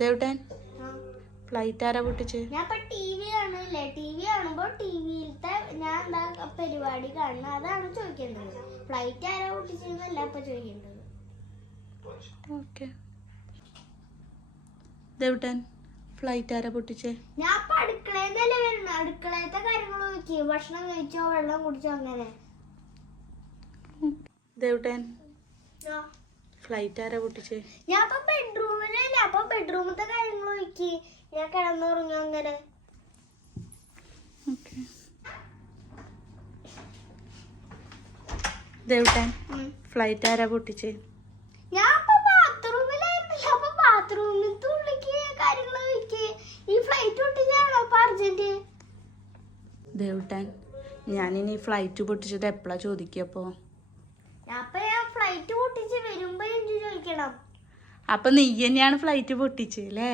ദേവട്ടൻ. Flight ആരാ പൊട്ടിച്ച്? ഞാൻ ഇപ്പൊ ടി വി കാണില്ലേ ടി വി കാണുമ്പോ ടി ഞാൻ എന്താ പരിപാടി കാണുന്നത്? അതാണ് ചോദിക്കേണ്ടത്. ഫ്ലൈറ്റ് ആരാ പൊട്ടിച്ചെന്നല്ല ഇപ്പൊ ചോദിക്കേണ്ടത്. ഓക്കെ. ദേവട്ടൻ ഫ്ലൈറ്റ് ആരാ പൊട്ടിച്ചേ? ഞാൻ ഇപ്പൊ അടുക്കളയിൽ വരുന്നത്. അടുക്കളയത്തെ കാര്യങ്ങൾ നോക്കി. ഭക്ഷണം കഴിച്ചോ വെള്ളം കുടിച്ചോ അങ്ങനെ. ദേവട്ടൻ. ഫ്ലൈറ്റ് ആരാ പൊട്ടിച്ചേ? ഞാൻ ഇപ്പൊ ബെഡ്റൂമിലല്ല അപ്പൊ ബെഡ്റൂമത്തെ കാര്യങ്ങൾ നോക്കി ഞാൻ കിടന്നുറങ്ങി അങ്ങനെ. ദേവട്ടൻ ഫ്ലൈറ്റ് ആരാ പൊട്ടിച്ച്? ഞാൻ ബാത്റൂമിലായിരുന്നില്ല അപ്പൊ ബാത്റൂമിൽ ഉള്ളിക്ക് കാര്യങ്ങൾ ഈ ഫ്ലൈറ്റ് പൊട്ടിച്ചാണോ അപ്പൊ അർജന്റ്. ദേവട്ടൻ ഞാനിനി ഫ്ലൈറ്റ് പൊട്ടിച്ചത് എപ്പോഴാ ചോദിക്കപ്പോ അപ്പൊ? ഞാൻ ഫ്ലൈറ്റ് പൊട്ടിച്ച് വരുമ്പോ എനിക്ക് ചോദിക്കണം. അപ്പൊ നീ തന്നെയാണ് ഫ്ലൈറ്റ് പൊട്ടിച്ചേ അല്ലേ?